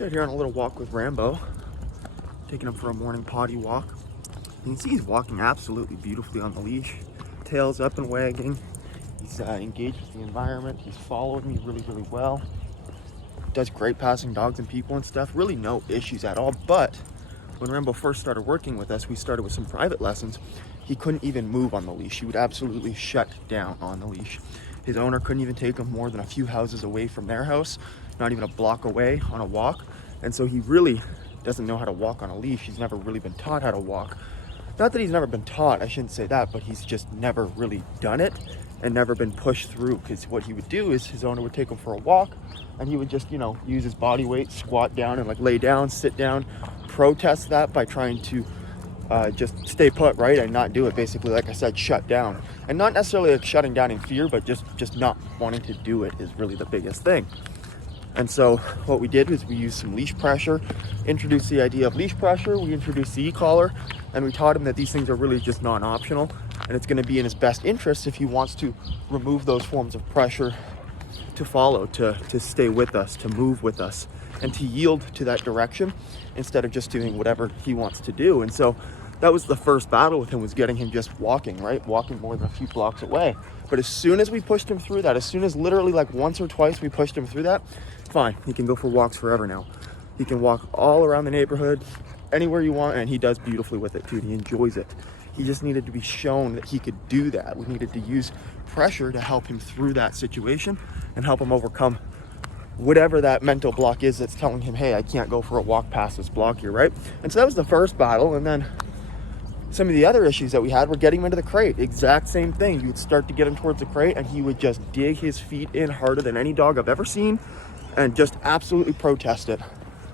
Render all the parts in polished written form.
Just out here on a little walk with Rambo, taking him for a morning potty walk. You can see he's walking absolutely beautifully on the leash, tails up and wagging. He's engaged with the environment. He's following me really, really well. Does great passing dogs and people and stuff. Really no issues at all. But when Rambo first started working with us, we started with some private lessons. He couldn't even move on the leash. He would absolutely shut down on the leash. His owner couldn't even take him more than a few houses away from their house, not even a block away on a walk. And so he really doesn't know how to walk on a leash. He's never really been taught how to walk. Not that he's never been taught, I shouldn't say that, but he's just never really done it and never been pushed through. Because what he would do is his owner would take him for a walk and he would just, use his body weight, squat down and like lay down, sit down, protest that by trying to just stay put, right, and not do it. Basically, like I said, shut down. And not necessarily like shutting down in fear, but just not wanting to do it is really the biggest thing. And so what we did was we used some leash pressure, introduced the idea of leash pressure, we introduced the e-collar, and we taught him that these things are really just non-optional, and it's going to be in his best interest if he wants to remove those forms of pressure to follow, to stay with us, to move with us, and to yield to that direction instead of just doing whatever he wants to do. And so that was the first battle with him, was getting him just walking, right? Walking more than a few blocks away. But as soon as we pushed him through that, as soon as literally like once or twice we pushed him through that, fine, he can go for walks forever now. He can walk all around the neighborhood, anywhere you want, and he does beautifully with it too. He enjoys it. He just needed to be shown that he could do that. We needed to use pressure to help him through that situation and help him overcome whatever that mental block is that's telling him, hey, I can't go for a walk past this block here, right? And so that was the first battle. And then some of the other issues that we had were getting him into the crate. Exact same thing. You would start to get him towards the crate and he would just dig his feet in harder than any dog I've ever seen and just absolutely protest it.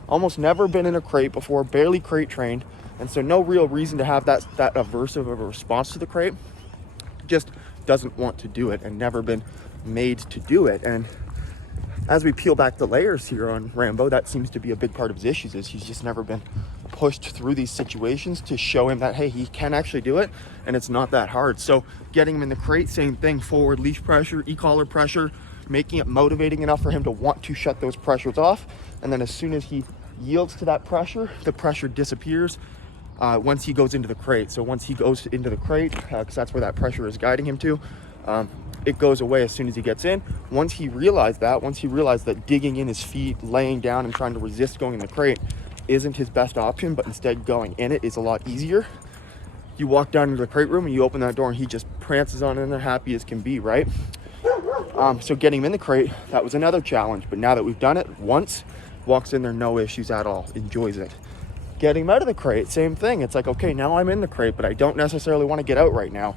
Almost never been in a crate before, barely crate trained. And so no real reason to have that aversive of a response to the crate. Just doesn't want to do it and never been made to do it. And as we peel back the layers here on Rambo, that seems to be a big part of his issues, is he's just never been pushed through these situations to show him that, hey, he can actually do it and it's not that hard. So getting him in the crate, same thing, forward leash pressure, e-collar pressure, making it motivating enough for him to want to shut those pressures off. And then as soon as he yields to that pressure, the pressure disappears once he goes into the crate. So once he goes into the crate, because that's where that pressure is guiding him to, it goes away as soon as he gets in. Once he realized that digging in his feet, laying down and trying to resist going in the crate isn't his best option, but instead going in it is a lot easier, you walk down into the crate room and you open that door and he just prances on in there, happy as can be, right? So getting him in the crate, that was another challenge. But now that we've done it once, walks in there, no issues at all, enjoys it. Getting him out of the crate, same thing. It's like, okay, now I'm in the crate, but I don't necessarily want to get out right now.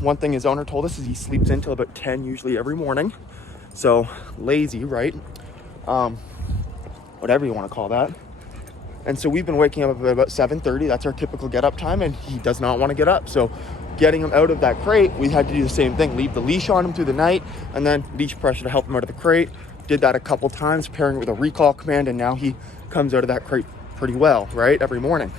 One thing his owner told us is he sleeps until about 10 usually every morning. So lazy, right? Whatever you want to call that. And so we've been waking up at about 7:30. That's our typical get up time, and he does not want to get up. So getting him out of that crate, we had to do the same thing, leave the leash on him through the night and then leash pressure to help him out of the crate. Did that a couple times, pairing it with a recall command, and now he comes out of that crate pretty well, right, every morning.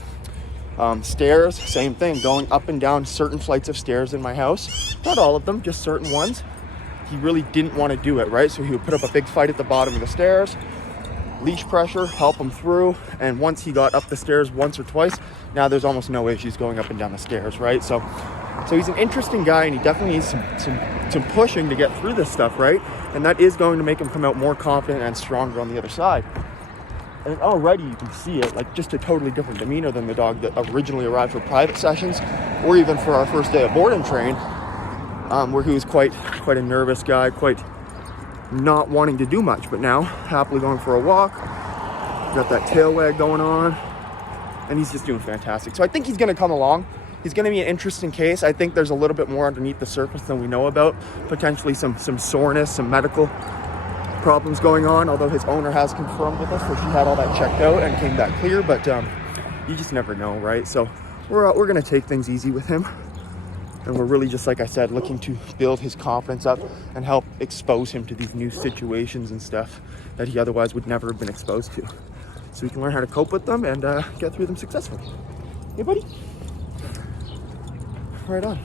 Stairs, same thing, going up and down certain flights of stairs in my house. Not all of them, just certain ones. He really didn't want to do it, right? So he would put up a big fight at the bottom of the stairs, leash pressure, help him through. And once he got up the stairs once or twice, now there's almost no issues going up and down the stairs, right? So he's an interesting guy, and he definitely needs some pushing to get through this stuff, right? And that is going to make him come out more confident and stronger on the other side. And already you can see it, like just a totally different demeanor than the dog that originally arrived for private sessions, or even for our first day of board and train, where he was quite a nervous guy, quite not wanting to do much, but now happily going for a walk, got that tail wag going on, and he's just doing fantastic. So I think he's going to come along. He's going to be an interesting case. I think there's a little bit more underneath the surface than we know about, potentially some soreness, some medical problems going on, although his owner has confirmed with us that she had all that checked out and came back clear, but you just never know, right? So we're going to take things easy with him, and we're really, just like I said, looking to build his confidence up and help expose him to these new situations and stuff that he otherwise would never have been exposed to, so he can learn how to cope with them and get through them successfully. Hey buddy, right on.